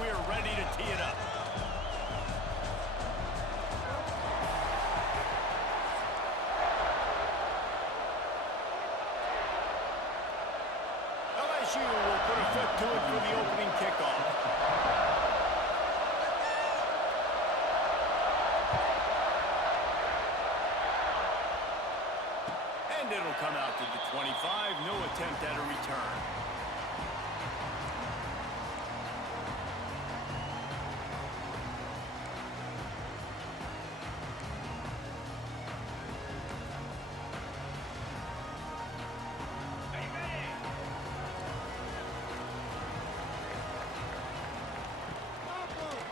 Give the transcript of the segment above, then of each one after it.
we're ready to tee it up. LSU will put a foot to it for the opening kickoff. And it'll come out to the 25. No attempt at a return.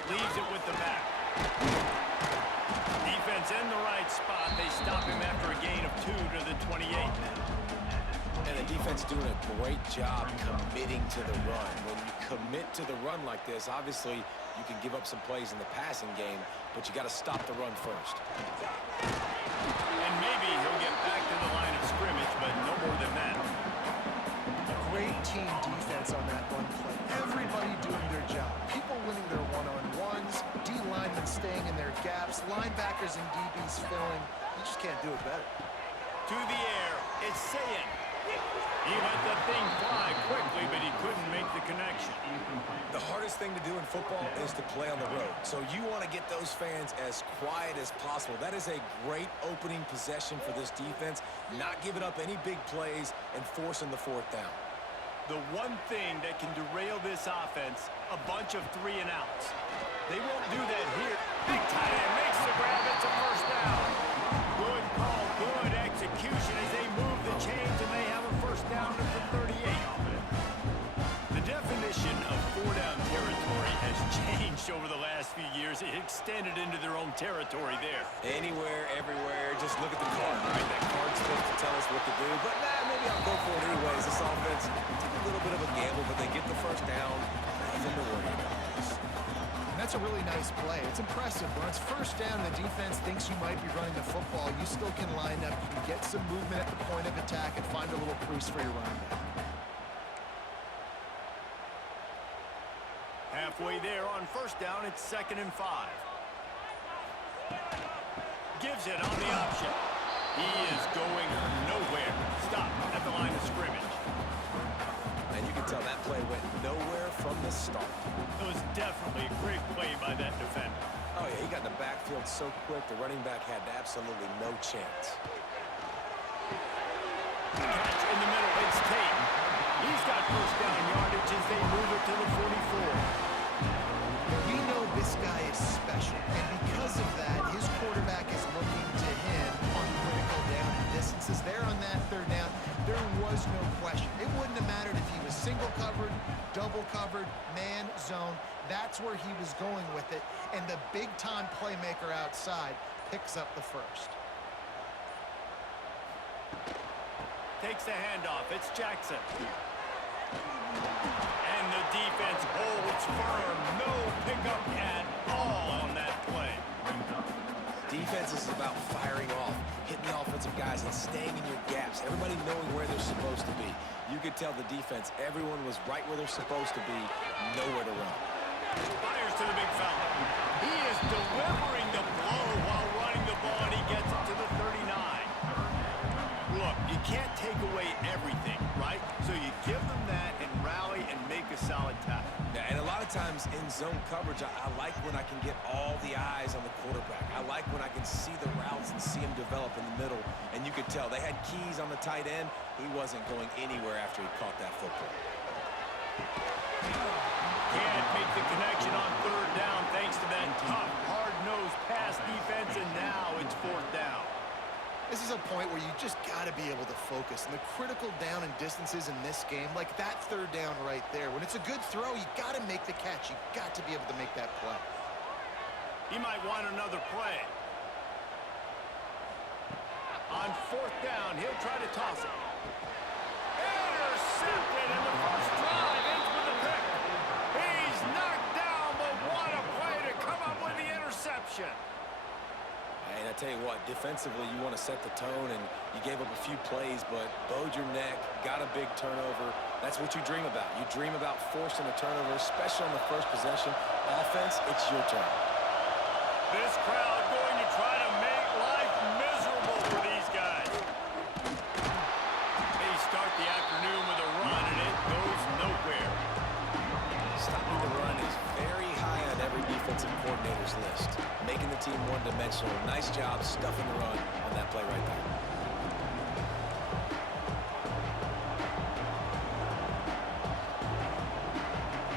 Leaves it with the back. Defense in the right spot. They stop him after a gain of 2 to the 28 now. And the defense doing a great job committing to the run. When you commit to the run like this, obviously you can give up some plays in the passing game, but you got to stop the run first. And maybe he'll get back to the line of scrimmage, but no more than that. Great team defense on that run play. Everybody doing their job. People winning their one-on-ones, D-linemen staying in their gaps, linebackers and DBs filling. You just can't do it better. To the air, it's Sayin. He let the thing fly quickly, but he couldn't make the connection. The hardest thing to do in football is to play on the road. So you want to get those fans as quiet as possible. That is a great opening possession for this defense. Not giving up any big plays and forcing the 4th down. The one thing that can derail this offense, a bunch of 3-and-outs. They won't do that here. Big tight end makes the grab. It's a first down. Good call, good execution as they move the chains, and they have a first down at the 38. The definition of 4-down territory has changed over the last few years. It extended into their own territory there. Anywhere, everywhere, just look at the card, right? That card's supposed to tell us what to do, but maybe I'll go for it anyways. This offense took a little bit of a gamble, but they get the first down. Nothing to worry about. And that's a really nice play. It's impressive. When it's first down and the defense thinks you might be running the football, you still can line up, you can get some movement at the point of attack and find a little crease for your running back. Halfway there on first down, it's 2nd and 5. Gives it on the option. He is going nowhere. Stop at the line of scrimmage. And you can tell that play went nowhere from the start. It was definitely a great play by that defender. Oh, yeah, he got in the backfield so quick, the running back had absolutely no chance. Catch in the middle, it's Tate. He's got first down yardage as they move it to the 44. We know this guy is special, and because of that, his quarterback is looking to him on critical down and distances. There on that 3rd down, there was no question. It wouldn't have mattered if he was single covered, double covered, man, zone. That's where he was going with it, and the big-time playmaker outside picks up the first. Takes the handoff. It's Jackson. And the defense holds firm. No pickup at all on that play. Defense is about firing off, hitting the offensive guys, and staying in your gaps. Everybody knowing where they're supposed to be. You could tell the defense, everyone was right where they're supposed to be, nowhere to run. Fires to the big fella. He is delivering the blow while running the ball, and he gets it to the 39. Look, you can't take away everything, right? So you give them that and rally and make a solid tackle. Yeah, and a lot of times in zone coverage, I like when I can get all the eyes on the quarterback. I like when I can see the routes and see him develop in the middle. And you could tell they had keys on the tight end. He wasn't going anywhere after he caught that football. Can't make the connection on 3rd down thanks to that tough, hard-nosed pass defense, and now it's 4th down. This is a point where you just got to be able to focus. And the critical down and distances in this game, like that 3rd down right there, when it's a good throw, you got to make the catch. You got to be able to make that play. He might want another play. On 4th down, he'll try to toss it. Intercepted in the first drive. Ends with a pick. He's knocked down, but what a play to come up with the interception. And a tell you what, defensively, you want to set the tone, and you gave up a few plays, but bowed your neck, got a big turnover. That's what you dream about. You dream about forcing a turnover, especially on the first possession. Offense, it's your turn. This crowd going to try to make life miserable for these guys. They start the afternoon with a run, and it goes nowhere. Stopping the run is very high on every defensive coordinator's list. Making the team one-dimensional. Nice job stuffing the run on that play right there.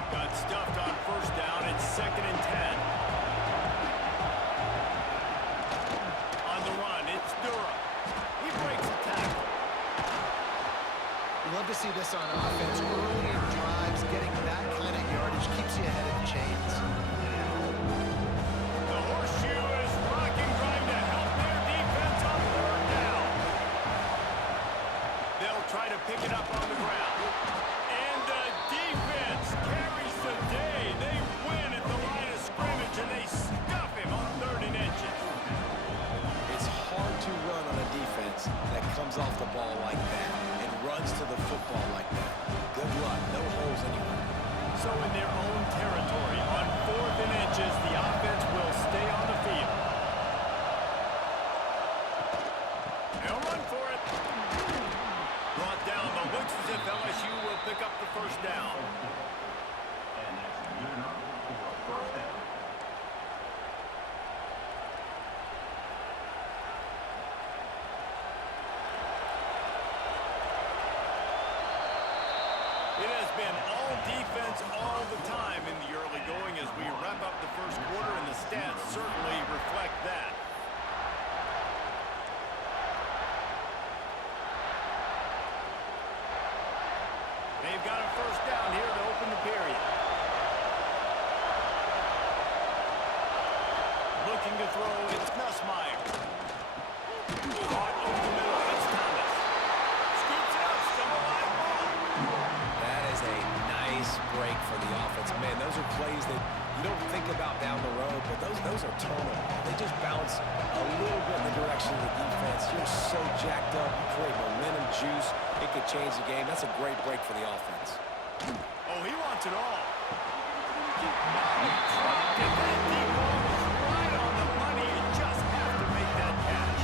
Got stuffed on first down. It's 2nd and 10. On the run, it's Durham. He breaks a tackle. You love to see this on offense. Early in drives, getting that kind of yardage keeps you ahead of the chains. The horseshoe is rocking, trying to help their defense on 3rd down. They'll try to pick it up on the ground. And the defense carries the day. They win at the line of scrimmage, and they stuff him on 3rd and inches. It's hard to run on a defense that comes off the ball like that and runs to the football like that. Good luck. No holes anywhere. So in their own territory, on 4th and inches, the offense will stay on the field. They'll run for it. Brought down, but looks as if LSU will pick up the first down. It has been all defense all the time in the early going as we wrap up the first quarter, and the stats certainly reflect that. They've got a first down here to open the period. Looking to throw, it's Nussmeier. Caught over the middle, it's Thomas. Scoops it up, still a live ball. That is a nice break for the offense. Man, those are plays that you don't think about down the road, but those are turnovers. They just bounce a little bit in the direction of the defense. You're so jacked up. You create momentum, juice. It could change the game. That's a great break for the offense. Oh, he wants it all. Oh, he dropped it. That deep ball was right on the money. You just have to make that catch.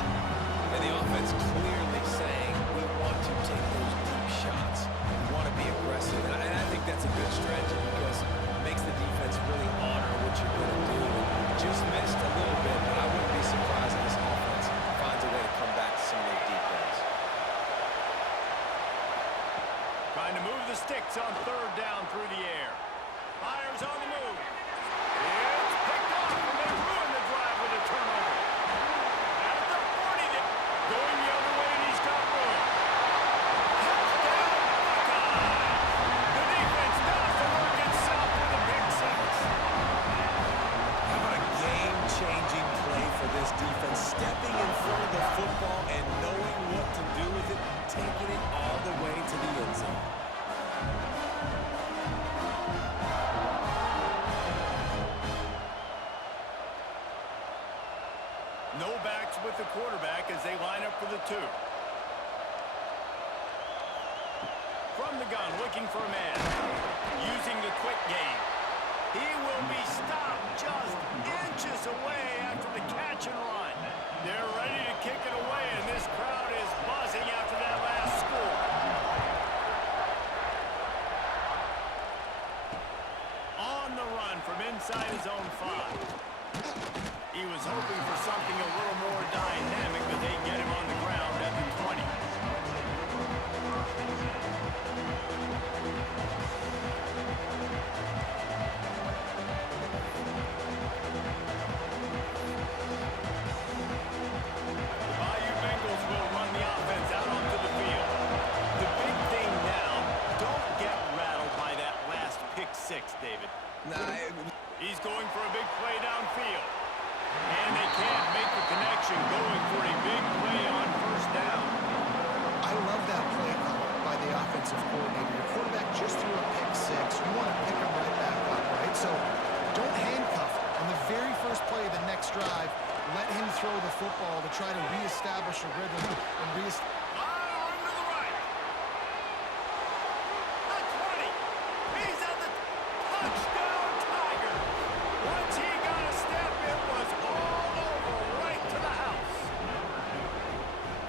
And the offense clearly saying, we want to take those deep shots. We want to be aggressive. And I think that's a good strategy because it makes the defense really honor what you're going to do. Just missed a little bit, but I wouldn't be surprised if this offense finds a way to come back to some of those deep balls. Trying to move the sticks on 3rd down through the air. Fires on the move. It's picked off, and they ruin the drive with a turnover. At the 40, going the other way, and he's got room. Touchdown, Buckeyes! The defense does the work itself with a pick six. How about a game-changing play for this defense? Stepping in front of the football and knowing what to do with it, taking it all the way to the end zone. No backs with the quarterback as they line up for the 2. From the gun, looking for a man. Using the quick game. He will be stopped just inches away after the catch and run. They're ready to kick it away, and this crowd is buzzing after that last score. On the run from inside his own 5. He was hoping for something a little more dynamic, but they get him on the ground at the 20. The Bayou Bengals will run the offense out onto the field. The big thing now, don't get rattled by that last pick 6, David. He's going for a big play downfield. And they can't make the connection, going for a big play on first down. I love that play call by the offensive coordinator. Your quarterback just threw a pick 6. You want to pick him right back up, right? So don't handcuff him. On the very first play of the next drive, let him throw the football to try to reestablish a rhythm and reestablish. Room to the right. The 20. He's at the touchdown Tiger. Once he got a step, it was all over right to the house.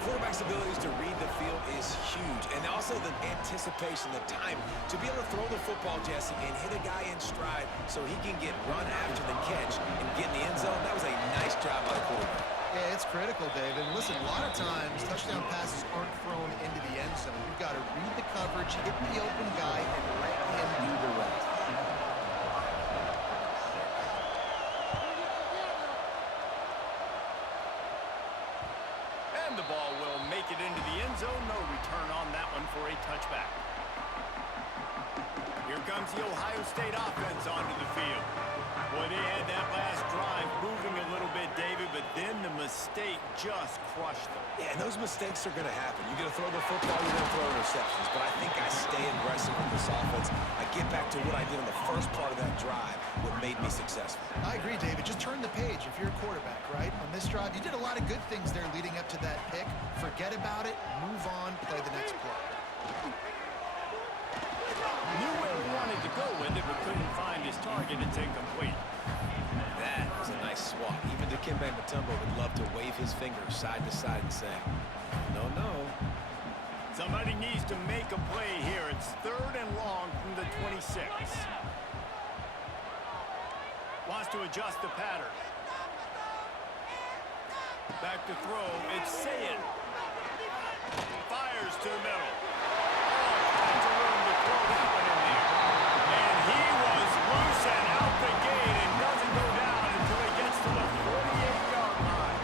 Quarterback's abilities to read the field is huge, and also the anticipation, the time to be able to throw the football, Jesse, and hit a guy in stride so he can get run after the catch and get in the end zone. That was a nice job by the quarterback. Yeah, it's critical, David. And listen, a lot of times touchdown passes aren't thrown into the end zone. You've got to read the coverage, hit the open guy, and let him do the rest. And the ball will make it into the end zone. No return on that one for a touchback. Here comes the Ohio State offense onto the field. Boy, they had that last drive moving a little bit, David, but then the mistake just crushed them. Yeah, and those mistakes are going to happen. You're going to throw the football, you're going to throw interceptions. But I think I stay aggressive with this offense. I get back to what I did on the first part of that drive, what made me successful. I agree, David. Just turn the page if you're a quarterback, right? On this drive, you did a lot of good things there leading up to that pick. Forget about it, move on, play the next play. Knew where he wanted to go with it, but couldn't find his target. It's incomplete. That was a nice swat. Even Dikembe Mutombo would love to wave his fingers side to side and say, no, no. Somebody needs to make a play here. It's 3rd and long from the 26. Wants to adjust the pattern. Back to throw. It's Sayin. Fires to the middle. All kinds of room to throw that one in there. And he was loose and out the gate and doesn't go down until he gets to the 48-yard line.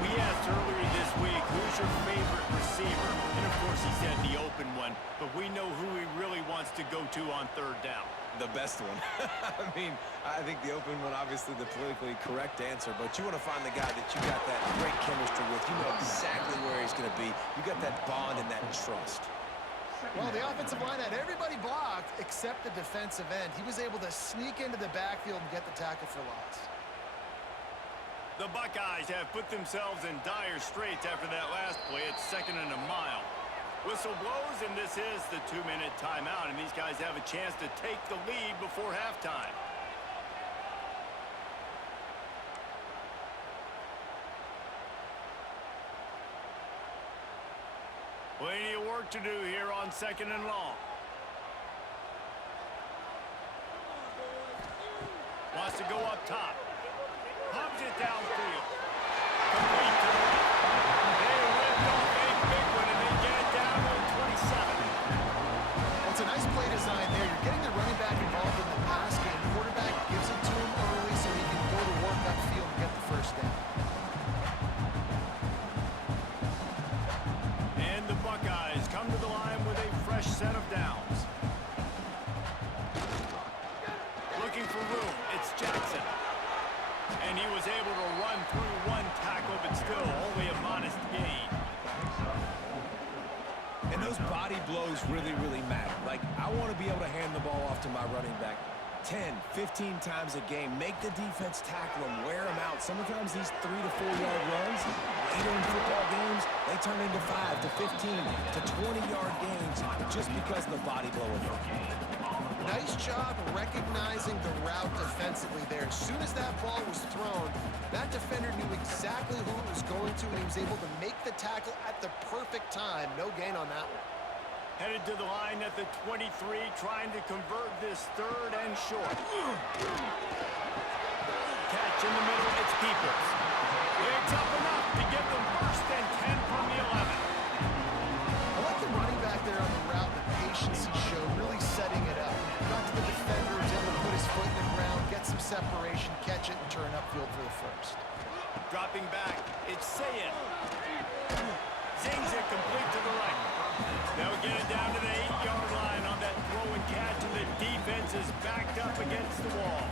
We asked earlier this week, who's your favorite receiver? And of course he said the open one, but we know who he really wants to go to on 3rd down. The best one. I mean, I think the open one, obviously the politically correct answer, but you want to find the guy that you got that great chemistry with. You know exactly where he's going to be. You got that bond and that trust. Well, the offensive line had everybody blocked except the defensive end. He was able to sneak into the backfield and get the tackle for loss. The Buckeyes have put themselves in dire straits after that last play. It's 2nd and a mile. Whistle blows, and this is the 2-minute timeout, and these guys have a chance to take the lead before halftime. Plenty of work to do here on 2nd and long. Wants to go up top. Pumps it downfield. Complete to the left. They ripped off a big one, and they get it down to the 27. Well, it's a nice play design there. You're getting the running back involved in the pass game. Quarterback gives it to him early so he can go to work upfield and get the 1st down. And the Buckeyes come to the line with a fresh set of downs. Looking for room. It's Jackson. And he was able to run through one tackle, but still only a modest gain. And those body blows really, really matter. Like, I want to be able to hand the ball off to my running back 10, 15 times a game. Make the defense tackle him, wear him out. Sometimes these 3 to 4 yard runs, later in football games, they turn into 5 to 15 to 20-yard gains just because of the body blow effect. Nice job recognizing the route defensively there. As soon as that ball was thrown, that defender knew exactly who it was going to, and he was able to make the tackle at the perfect time. No gain on that one. Headed to the line at the 23, trying to convert this 3rd and short. Catch in the middle, it's Peoples. It's up enough to give them 1st and 10 from the 11. I like the running back there on the route, the patience he showed, really setting it up. Got to the defender, was able to put his foot in the ground, get some separation, catch it, and turn upfield for the 1st. Dropping back, it's Sayin. Zings it complete to the right. They'll get it down to the 8-yard line on that throw and catch, and the defense is backed up against the wall.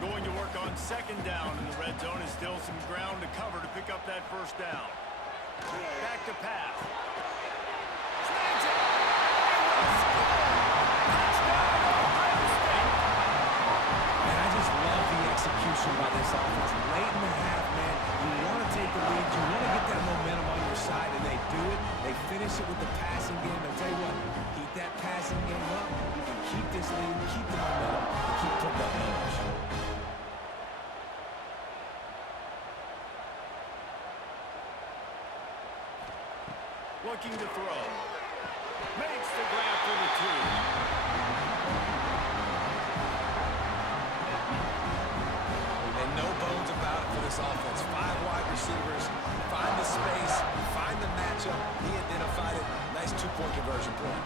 Going to work on 2nd down in the red zone, is still some ground to cover to pick up that 1st down. Back to pass. Slams it. Touchdown, Ohio State. And I just love the execution by this offense. Late in the half, man, it with the passing game. I'll tell you what, keep that passing game up. You can keep this lead, keep the momentum, and keep putting up numbers. Looking to throw. Makes the grab for the 2. And no bones about it for this offense. 5 wide receivers. Find the space. Find the matchup. He identified it. Nice 2-point conversion play.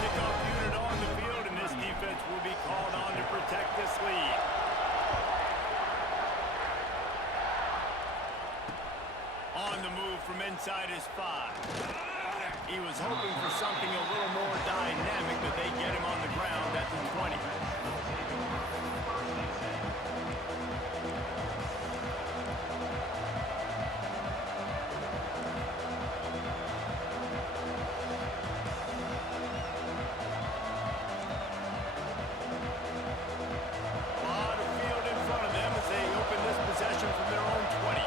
Kickoff unit on the field, and this defense will be called on to protect this lead. On the move from inside his 5. He was hoping for something a little more dynamic, but they get him on the ground at the 20. A lot of field in front of them as they open this possession from their own 20.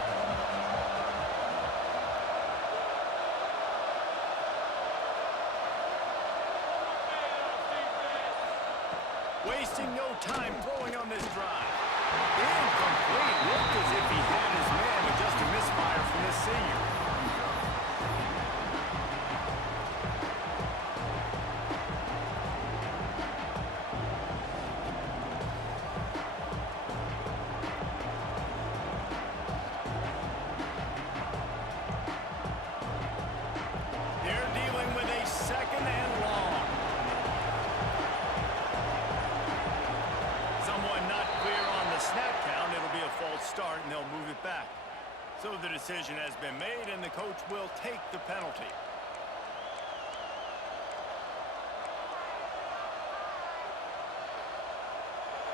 Wasting no time throwing on this drive. Incomplete. Looked as if he had his man with just a misfire from this senior. They're dealing with a 2nd and long. Someone not clear on the snap count. It'll be a false start, and they'll move it back. So the decision has been made, and the coach will take the penalty.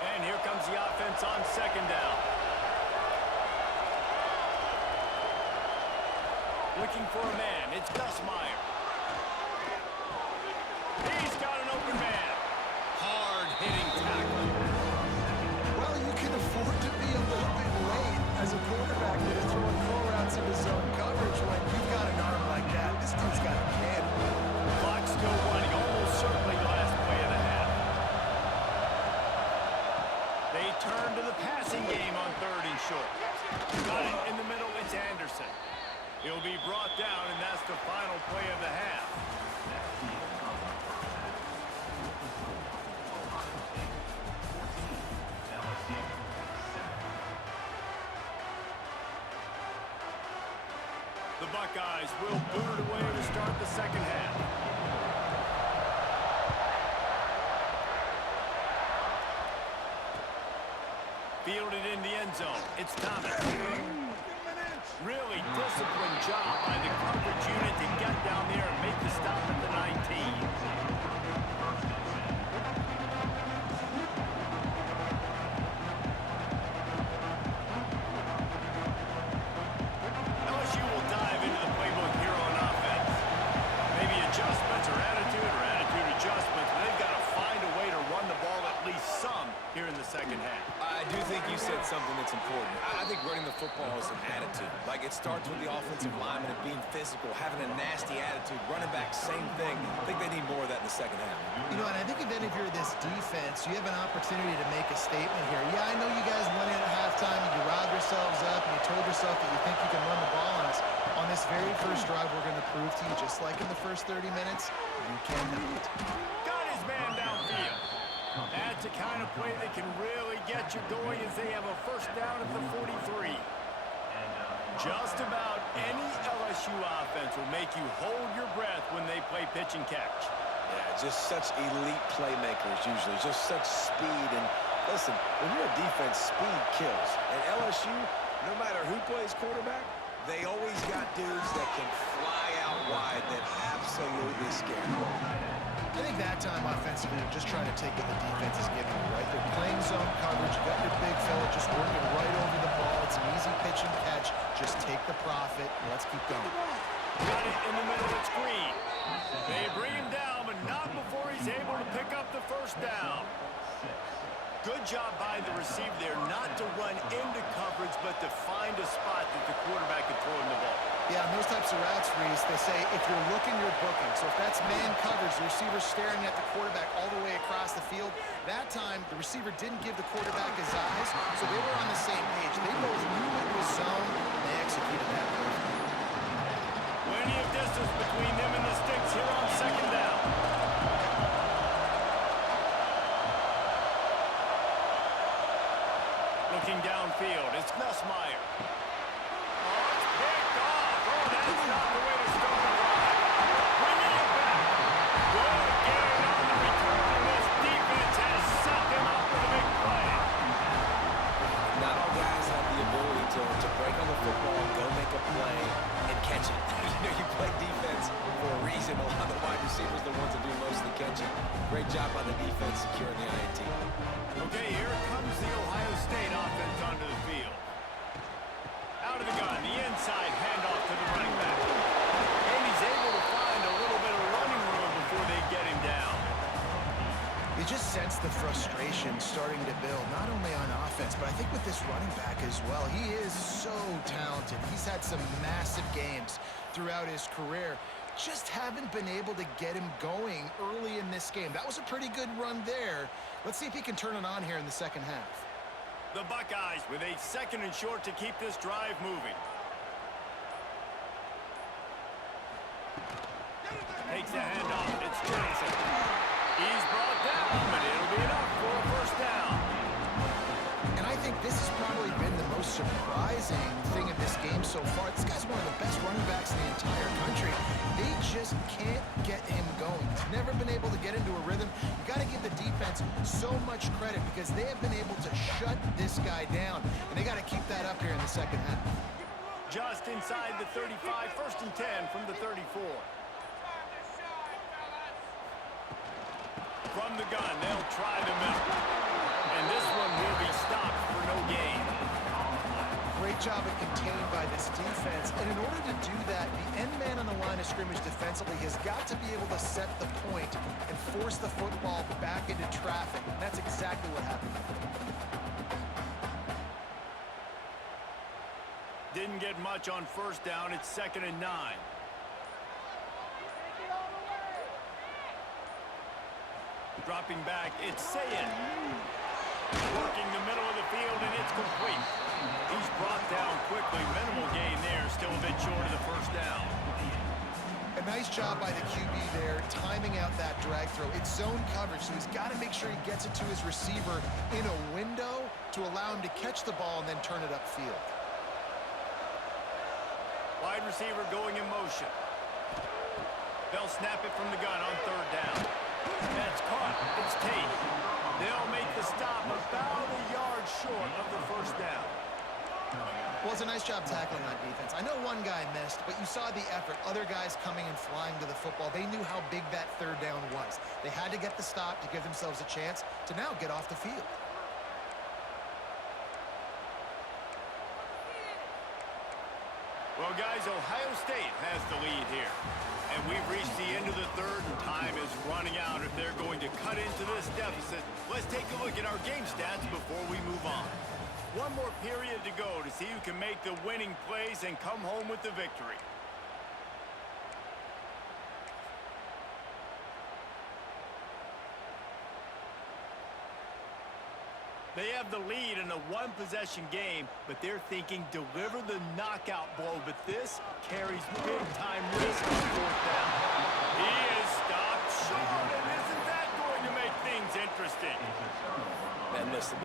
And here comes the offense on 2nd down. Looking for a man. It's Gus Meyer. He's got an open man. Hard-hitting tackle. Well, you can afford to be a little bit late as a quarterback when you're throwing curl routes into zone coverage when you've got an arm like that. This dude's got a cannon. Clock still running, almost certainly the last play of the half. They turn to the passing game on 3rd and short. Got it in the middle, it's Anderson. He'll be brought down, and that's the final play of the half. The Buckeyes will boot it away to start the 2nd half. Fielded in the end zone. It's Thomas. Really disciplined job by the coverage unit to get down there and make the stop at the 19. LSU will dive into the playbook here on offense. Maybe adjustments or attitude adjustments, but they've got to find a way to run the ball at least some here in the 2nd half. I do think you said something that's important. I think running the football is an attitude. Like, it starts with the offensive lineman and being physical, having a nasty attitude. Running back, same thing. I think they need more of that in the 2nd half. You know, and I think if any of you are this defense, you have an opportunity to make a statement here. Yeah, I know you guys went in at halftime and you riled yourselves up and you told yourself that you think you can run the ball on us. On this very first drive, we're going to prove to you, just like in the first 30 minutes, you cannot. Got his man downfield. That's the kind of play that can really get you going as they have a 1st down at the 43. Just about any LSU offense will make you hold your breath when they play pitch and catch. Yeah, just such elite playmakers usually, just such speed. And listen, when you're a defense, speed kills. And LSU, no matter who plays quarterback, they always got dudes that can fly out wide that absolutely scare them. I think that time offensively, they're just trying to take what the defense is giving you, right? They're playing zone coverage. You got your big fella just working right over the ball. It's an easy pitch and catch. Just take the profit, and let's keep going. Got it in the middle. It's Green. They bring him down, but not before he's able to pick up the 1st down. Good job by the receiver there not to run into coverage, but to find a spot that the quarterback can throw him the ball. Yeah, on those types of routes, Reese, they say if you're looking, you're booking. So if that's man coverage, the receiver's staring at the quarterback all the way across the field. That time, the receiver didn't give the quarterback his eyes, so they were on the same page. They both knew it was zone, and they executed that perfectly. Plenty of distance between them and the sticks here on second down. Looking downfield, it's Nussmeier. Oh, it's picked off. Oh, that's not the way to start the drive. Bringing it back. Good gain on the return, and this defense has set them up with a big play. Not all guys have the ability to break on the football, go make a play, and catch it. You play defense for a reason. A lot of the wide receivers are the ones that do most of the catching. Great job by the defense securing the INT. Okay, here comes the Ohio State offense onto the field. Out of the gun, the inside handoff to the running back. And he's able to find a little bit of running room before they get him down. You just sense the frustration starting to build, not only on offense, but I think with this running back as well. He is so talented. He's had some massive games throughout his career. Just haven't been able to get him going early in this game. That was a pretty good run there. Let's see if he can turn it on here in the second half. The Buckeyes with a second and short to keep this drive moving. Takes the handoff. It's Johnson. He's brought down, but it'll be enough for a first down. And I think this has probably been the most surprising thing of this game so far. This guy's one of the best running backs in the entire country. They just can't get him going. He's never been able to get into a rhythm. You got to give the defense so much credit because they have been able to shut this guy down. And they got to keep that up here in the second half. Just inside the 35, first and 10 from the 34. From the gun, they'll try the middle. And this one will be stopped for no gain. Great job at contained by this defense. And in order to do that, the end man on the line of scrimmage defensively has got to be able to set the point and force the football back into traffic. And that's exactly what happened. Didn't get much on first down. It's 2nd and 9. Dropping back, it's Sayin. Working the middle of the field, and it's complete. He's brought down quickly. Minimal gain there, still a bit short of the first down. A nice job by the QB there, timing out that drag throw. It's zone coverage, so he's got to make sure he gets it to his receiver in a window to allow him to catch the ball and then turn it upfield. Wide receiver going in motion. They'll snap it from the gun on third down. That's caught. It's Tate. They'll make the stop about a yard short of the first down. Well, it's a nice job tackling on defense. I know one guy missed, but you saw the effort. Other guys coming and flying to the football. They knew how big that third down was. They had to get the stop to give themselves a chance to now get off the field. Well, guys, Ohio State has the lead here. And we've reached the end of the third, and time is running out if they're going to cut into this deficit. Let's take a look at our game stats before we move on. One more period to go to see who can make the winning plays and come home with the victory. They have the lead in a one-possession game, but they're thinking deliver the knockout blow, but this carries big-time risk on fourth down. He is stopped short, and isn't that going to make things interesting? And listen,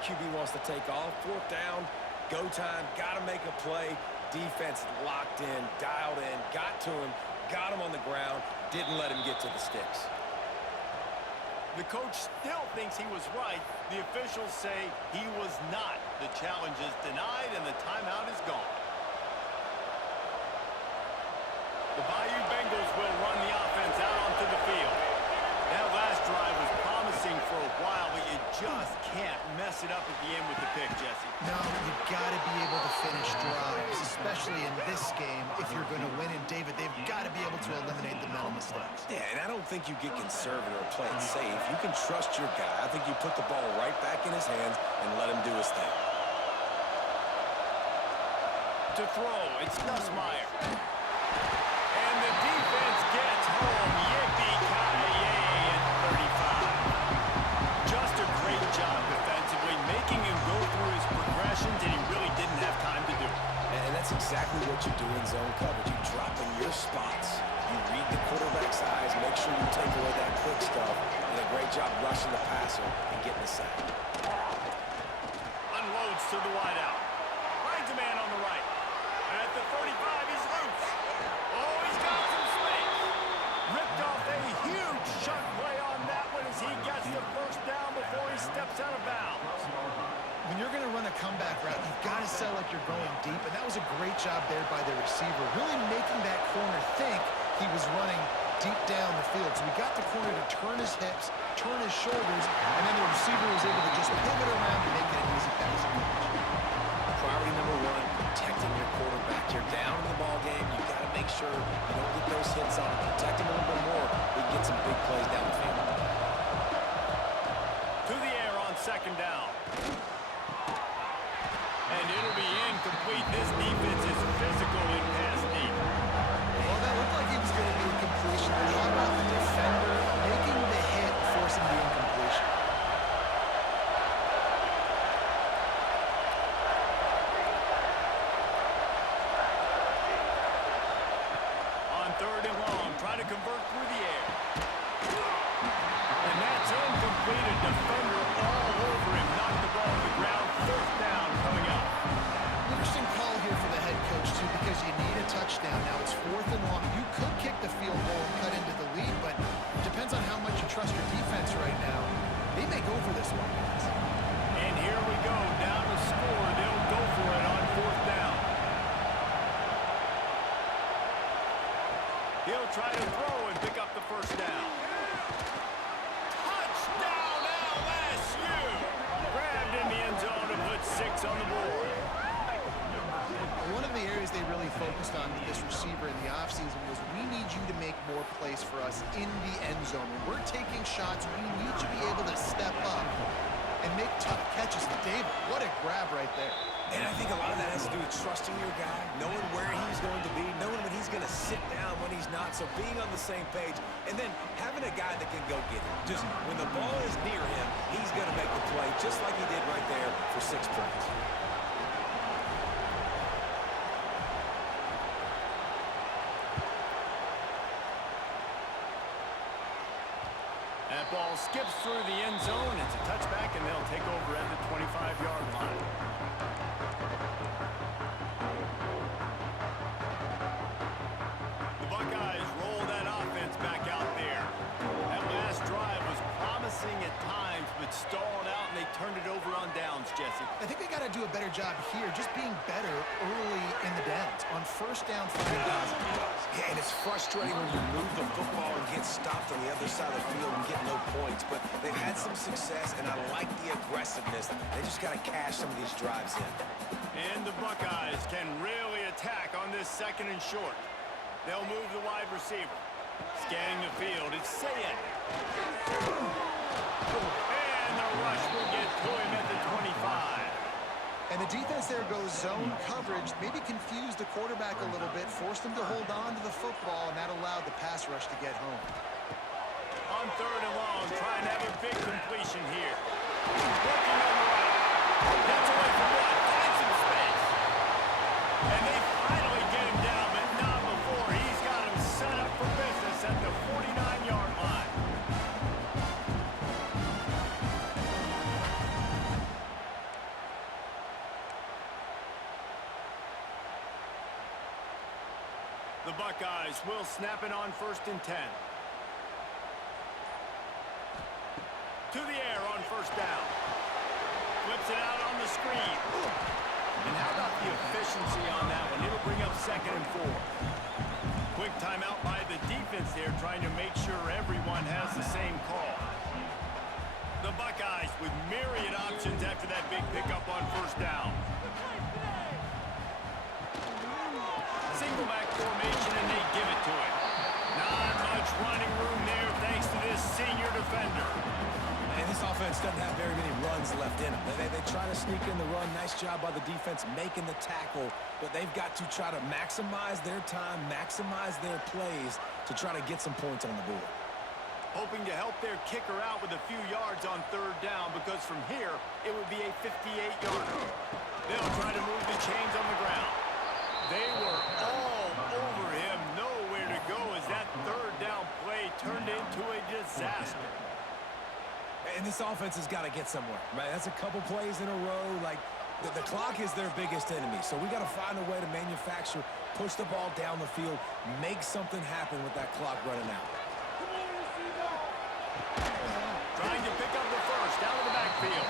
QB wants to take off. Fourth down, go time, got to make a play. Defense locked in, dialed in, got to him, got him on the ground, didn't let him get to the sticks. The coach still thinks he was right. The officials say he was not. The challenge is denied, and the timeout is gone. The Bayou Bengals will run the offense out onto the field. That last drive was promising for a while, but you just can't mess it up at the end with the pick, Jesse. No, you've got to be able to finish drives, especially especially in this game, if you're going to win. And, David, they've got to be able to eliminate the mental mistakes. Yeah, and I don't think you get conservative or play it safe. You can trust your guy. I think you put the ball right back in his hands and let him do his thing. To throw, it's Nussmeier. And the defense gets home. Yippee-ki-yay at 35. Just a great job defensively, making him go through his progressions, and he really didn't have time to do it. And that's exactly what you do in zone coverage. You drop in your spots. You read the quarterback's eyes, make sure you take away that quick stuff, and a great job rushing the passer and getting the sack. Unloads to the wideout. Finds a man on the right. At the 35, he's loose. Oh, he's got some space. Ripped off a huge shot play on that one as he gets the first down before he steps out of bounds. When you're going to run a comeback route, you've got to sell like you're going deep, and that was a great job there by the receiver, really making that corner think he was running deep down the field. So we got the corner to turn his hips, turn his shoulders, and then the receiver was able to just pivot around and make it an easy passing catch. Priority number one, protecting your quarterback. You're down in the ball game. You got to make sure you don't get those hits on him. Protect him a little bit more. We can get some big plays down the field. To the air on second down. And it'll be incomplete. This defense is physical in pass deep. Well, that looked like he was going to be a completion. But how about the defender making the hit, forcing the incompletion? On third and long, trying to convert through the air. And that's incomplete. A defender all over him. Knocked the ball to the ground. Fourth down coming up. Interesting call here for the head coach, too, because you need a touchdown. Now it's fourth and long. You could kick the field goal and cut into the lead, but it depends on how much you trust your defense right now. They may go for this one, guys. And here we go. Down to score. They'll go for it on fourth down. He'll try to throw and pick up the first down. Touchdown LSU! Grabbed in the end zone and put 6 on the board. One of the areas they really focused on with this receiver in the offseason was we need you to make more plays for us in the end zone. When we're taking shots, we need to be able to step up and make tough catches. David, what a grab right there. And I think a lot of that has to do with trusting your guy, knowing where he's going to be, knowing when he's going to sit down, when he's not, so being on the same page, and then having a guy that can go get it. Just when the ball is near him, he's going to make the play, just like he did right there for 6 points. That ball skips through the end zone. It's a touchback, and they'll take over at the 25-yard line. The Buckeyes roll that offense back out there. That last drive was promising at times, but stalled out, and they turned it over on downs, Jesse. I think they got to do a better job here, just being better early in the downs. On first down, finding positive plays. Yeah, and it's frustrating when you move the football and get stopped on the other side of the field and get no points, but they've had some success, and I like the aggressiveness. They just got to cash some of these drives in. And the Buckeyes can really attack on this second and short. They'll move the wide receiver. Scanning the field, it's Sayed. And the rush will get to him at the 25. And the defense there goes zone coverage, maybe confused the quarterback a little bit, forced him to hold on to the football, and that allowed the pass rush to get home. On third and long, trying to have a big completion here. Working on the right. Gets away from one. Finds some space. And they finally get him down, but not before. He's got him set up for business at the 49-yard line. The Buckeyes will snap it on first and 10. To the air on first down. Flips it out on the screen. And how about the efficiency on that one? It'll bring up second and 4. Quick timeout by the defense there, trying to make sure everyone has the same call. The Buckeyes with myriad options after that big pickup on first down. in them. They try to sneak in the run. Nice job by the defense making the tackle, but they've got to try to maximize their time, maximize their plays to try to get some points on the board. Hoping to help their kicker out with a few yards on third down, because from here, it would be a 58-yarder. They'll try to move the chains on the ground. They were all over him, nowhere to go as that third down play turned into a disaster. And this offense has got to get somewhere, right? That's a couple plays in a row. Like, the clock is their biggest enemy, so we got to find a way to manufacture, push the ball down the field, make something happen with that clock running out. Trying to pick up the first, down to the backfield.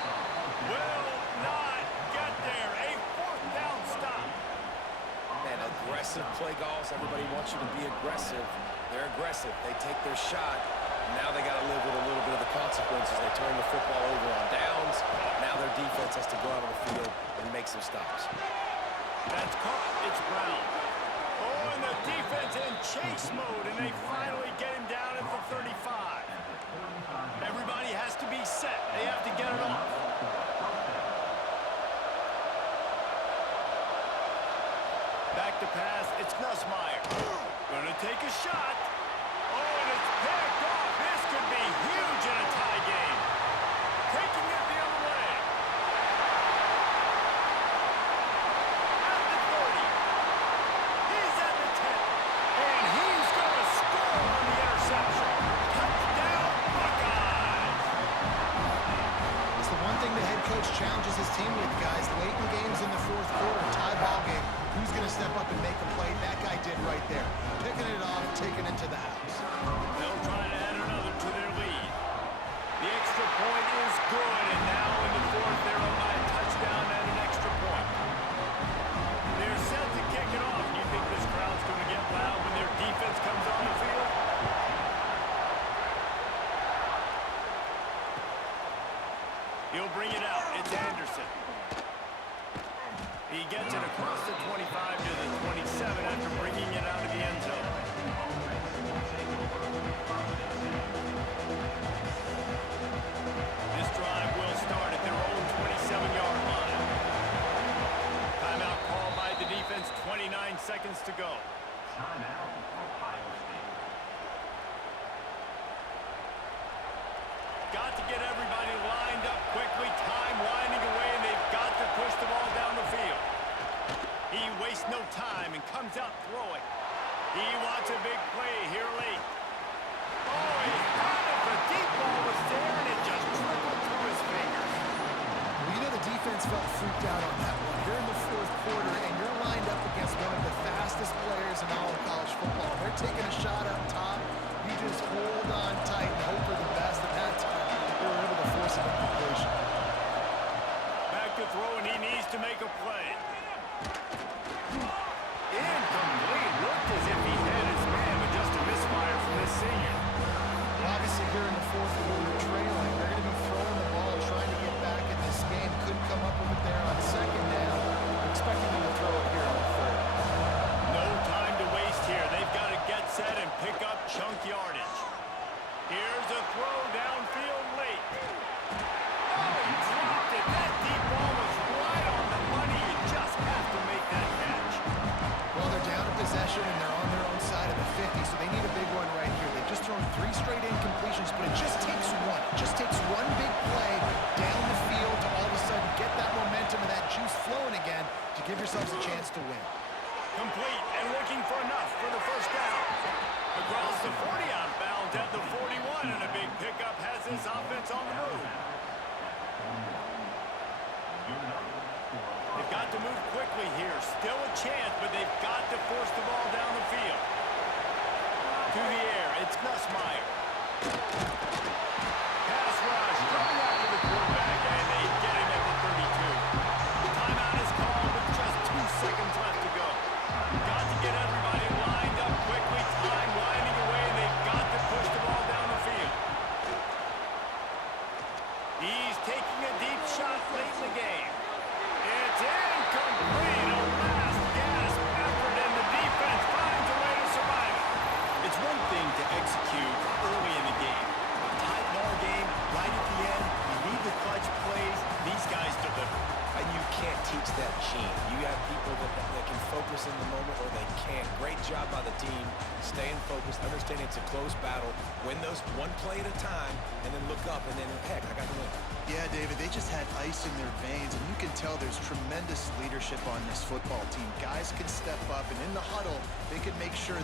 Will not get there. A fourth down stop. Man, aggressive play calls. Everybody wants you to be aggressive. They're aggressive. They take their shot. Now they got to live with a little bit of the consequences. They turn the football over on downs. Now their defense has to go out on the field and make some stops. That's caught. It's Brown. Oh, and the defense in chase mode, and they finally get him down at the 35. Everybody has to be set. They have to get it off. Back to pass. It's Nussmeier. Gonna take a shot. Oh, and it's picked off. This could be huge in a tie game. Taking it the other way. At the 30. He's at the 10. And he's gonna score on the interception. Touchdown, Buckeyes. It's the one thing the head coach challenges his team with, guys. Late in games in the fourth quarter, tie ball game. Who's going to step up and make a play? That guy did right there. Picking it off, taking it to the house. They'll try to add another to their lead. The extra point is good, and now in the fourth, they're up by a touchdown and an extra point. They're set to kick it off. You think this crowd's going to get loud when their defense comes on the field? He'll bring it out. It's Anderson. He gets it across the 25 to the 27 after bringing it out of the end zone. This drive will start at their own 27-yard line. Timeout called by the defense, 29 seconds to go. Got to get everybody lined up quickly, time winding away, and they've got to push the ball down the field. He wastes no time and comes out throwing. He wants a big play here late. Oh, he had it. The deep ball was there, and it just trickled through his fingers. Well, you know the defense felt freaked out on that one. You're in the fourth quarter, and you're lined up against one of the fastest players in all of college football. They're taking a shot up top. You just hold on tight and hope for the best, and that time they were able to force an incompletion. Back to throw, and he needs to make a play. Incomplete. Looked as if he hit his man, but just a misfire from this senior. Well, obviously, here in the fourth quarter, trailing, they're going to be throwing the ball, trying to get back in this game. Couldn't come up with it there on second down. Expecting them to throw it here on third. No time to waste here. They've got to get set and pick up chunk yardage. Here's a throw downfield late. Oh, he dropped it. That deep ball was right on the money. You just have to make that catch. Well, they're down in possession, and they're on their own side of the 50, so they need a big one right here. They've just thrown 3 straight incompletions, but it just takes one. It just takes one big play down the field to all of a sudden get that momentum and that juice flowing again to give yourselves a chance to win. Complete and looking for enough for the first down. Across the 40 out of bounds at the 41, and a big pickup has his offense on the move. They've got to move quickly here. Still a chance, but they've got to force the ball down the field. To the air, it's Nussmeier. Pass rush, going after the quarterback, and they get him at the 32. Timeout is called with just 2 seconds left to go. Got to get everybody lined up quickly. Time winding away, and they've got to push the ball down the field. He's taking a deep shot late in the game. It's incomplete. A last gasp effort, and the defense finds a way to survive it. It's one thing to execute early in the game, machine. You have people that can focus in the moment or they can't. Great job by the team, staying focused, understanding it's a close battle, win those one play at a time, and then look up, and then, heck, I got the win. Yeah, David, they just had ice in their veins, and you can tell there's tremendous leadership on this football team. Guys can step up, and in the huddle, they can make sure